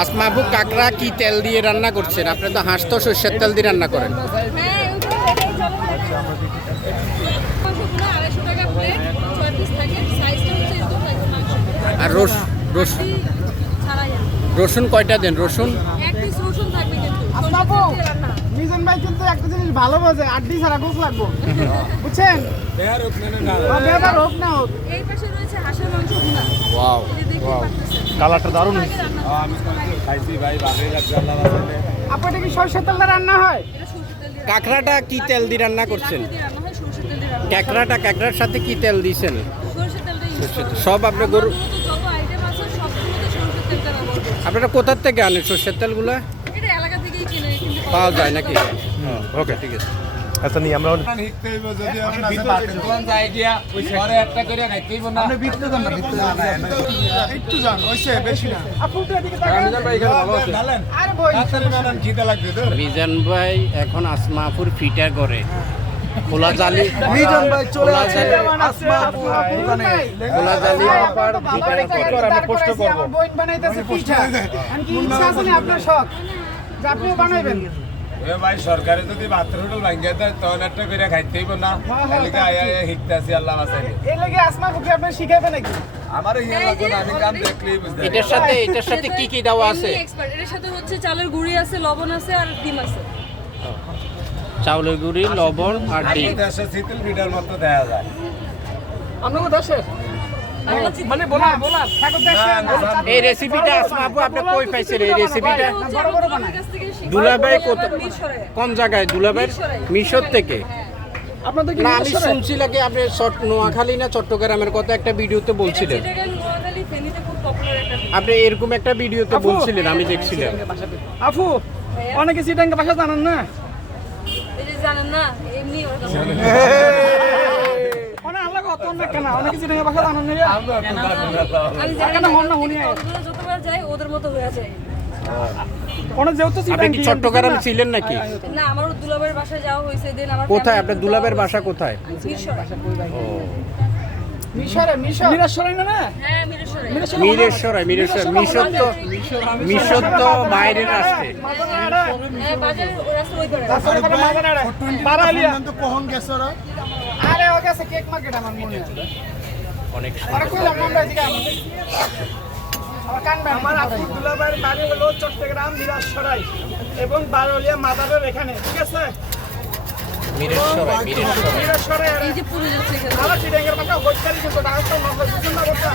আসমা আপু, কাঁকড়া কি তেল দিয়ে রান্না করছেন? আপনি তো হাঁস তো সর্ষের তেল দিয়ে রান্না করেন। আর রসুন কয়টা দেন? রসুন মিজান ভাই কিন্তু একটা জিনিস ভালো বোঝে, আড্ডি ছাড়া গোস লাগবো, বুঝছেন? হোক না হোক। এই পাশে রয়েছে হাঁসের মাংস ভুনা। ওয়াও ওয়াও, কালারটা দারুণ হয়েছে। আপু এটা কি সরষের তেল দিয়ে রান্না হয়? কাঁকড়াটা কি তেল দিয়ে রান্না করছেন? কাঁকড়ার সাথে কি তেল দিয়েছেন? সব আপনার গরু, আপনারা কোথার থেকে আনেন সর্ষের তেলগুলো? পাওয়া যায় নাকি? ওকে, ঠিক আছে। আচ্ছা নি আমরা মিজান ভাই এখন আসমা আপুর ফিটা করে খোলা জালি, মিজান ভাই চলে আসে খোলা জালি আমরা পোস্ট করব। বইন বানাইতেছে পিঠা, আর কি ইচ্ছা আছে না আপনার শখ যে আপনিও বানাইবেন? এ ভাই সরকারে যদি ভাতের হোটেল ভাঙ্গে দেয় তখন একটা করে খাইতেইব না, এলাকা আয়া হিটতাছি আল্লাহ বাঁচাইলে। এই লাগে আসমা আপুকে আপনি শিখাইবেন নাকি? আমার ইয়ে লাগবে না, আমি কাম দেখলেই বুঝতে পারি। এটার সাথে কি কি দেওয়া আছে? এর সাথে হচ্ছে চালের গুঁড়ি আছে, লবণ আছে আর ডিম আছে। চাউলের গুঁড়ি, লবণ আর আমি ডিম। দেশে শীতল পিঠার মতো দেয়া যায়। আপনাকে দেশের মানে বলা ঠাকুর দেশের এই রেসিপিটা আসমা আপু আপনি কই পাইছেন? এই রেসিপিটা বড় বড় বানায়। দুলাভাই কোন জায়গায়? দুলাভাই মিশর থেকে? আপনাদের কি না, আমি শুনছি লাগে আপনি নোয়াখালী না চট্টগ্রামের কথা একটা ভিডিওতে বলছিলেন। আপনি এরকম একটা ভিডিওতে বলছিলেন, আমি দেখছিলাম। আফু অনেকে চিটাঙ্গা ভাষা জানেন না? জানেন না, এমনি অনেক আলাদা কত না কেন অনেকে চিটাঙ্গা ভাষা জানেন না? আমি কেন মন না শুনি যতবার যাই ওদের মতো হয়ে যায়। অনেক যেহেতু আপনি কি চট্টগ্রাম ছিলেন নাকি? না, আমার দুলাভাইয়ের বাসায় যাওয়া হয়েছে। দেন আমার কোথায় আপনার দুলাভাইয়ের বাসা কোথায়? মিরসরাই না? হ্যাঁ, মিরসরাই। মিশর তো বাইরের রাষ্ট্রে। হ্যাঁ, বাজারে রাস্তা ওই করে। আরে ও গেছে কেক মার্কেট আমার মনে হয়। অনেক আরে কইলাম না আমরা এদিকে আমার আপু দুলাভাইয়ের বাড়ি হলো চট্টগ্রাম মিরসরাই এবং বারোলিয়া মাদারের এখানে, ঠিক আছে? মিরসরাই এই যে পুরো যাচ্ছে এখানে। ভালো চিটাঙ্গের ভাষা হইতারি কিন্তু ডাক্তার নম্বর বুঝুন না কথা।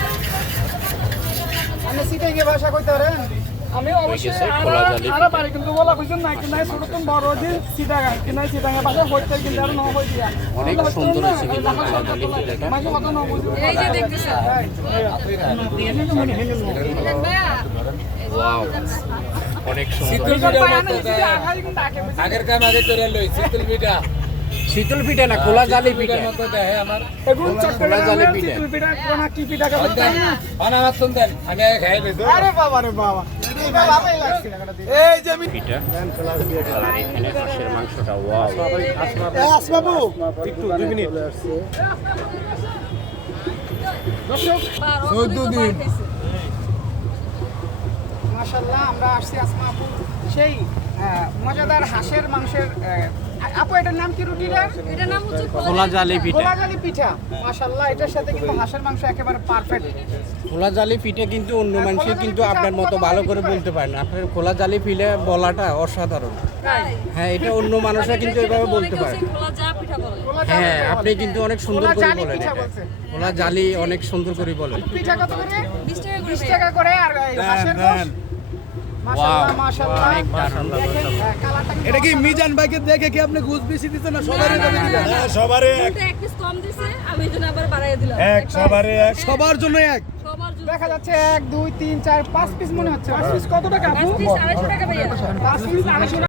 আমি চিটাঙ্গের ভাষা কইতে পারেন? আমি অবশ্যই আরো পারি কিন্তু বলা বুঝুন না, কিন্তু ছোট তো বড় দিন চিটাঙ্গা কিন্তু চিটাঙ্গের ভাষা হইতে কিন্তু আর না হই দিয়া অনেক সুন্দর হয়েছে কিন্তু এটা। মাঝে কথা না বুঝুন। এই যে দেখতেছেন। ওয়াও, অনেক সুন্দর। আগের কাম আগে করে লই শীতল পিঠা। শীতল পিঠা না, খোলা জালি পিঠা। মতো দেয় আমার। এখন চট্টগ্রামের চিতল পিঠা কোনা কি পিঠা খাবেন না? আমার শুন দেন, আমি আগে খাই লইছো। আরে বাবা রে বাবা, এটা ভালোই লাগছে। এই যে আমি পিঠা আর এখানে হাঁসের মাংসটা। ওয়াও, আসবাবু একটু 2 মিনিট। দর্শক 14 দিন। মাশাআল্লাহ আমরা আসছি আসমা আপু সেই মজাদার হাঁসের মাংসের আপু এটার নাম কি রুটিটার? এটার নাম হচ্ছে খোলা জালি পিঠা। খোলা জালি পিঠা। মাশাআল্লাহ এটার সাথে কিন্তু হাঁসের মাংস একেবারে পারফেক্ট। খোলা জালি পিঠা কিন্তু অন্য মানুষের কিন্তু আপনার মতো ভালো করে বলতে পারে না। আপনার খোলা জালি পিঠা বলাটা অসাধারণ। হ্যাঁ, এটা অন্য মানুষরা কিন্তু এভাবে বলতে পারে। খোলা যা পিঠা বলে। হ্যাঁ, আপনি কিন্তু অনেক সুন্দর করে বলেন এটা। খোলা জালি অনেক সুন্দর করে বলেন। পিঠা কত করে? 20 টাকা করে। 20 টাকা করে। আর হাঁসের গোশত মাশাআল্লাহ মাশাআল্লাহ অনেক দারুণ। দেখেন কালারটা এটা কি মিজান ভাইকে দেখে কি আপনি ঘুষ বেশি দিতেন না সবারই দাবি দিলেন? সবারে এটা এক পিস কম দিছে, আমি এজন্য আবার বাড়াইয়া দিলাম। এক সবারে এক। সবার জন্য এক। সবার জন্য দেখা যাচ্ছে 1 2 3 4 5 পিস মনে হচ্ছে। 5 পিস কত টাকা আপু? 5 পিস 250 টাকা ভাইয়া। 5 পিস 250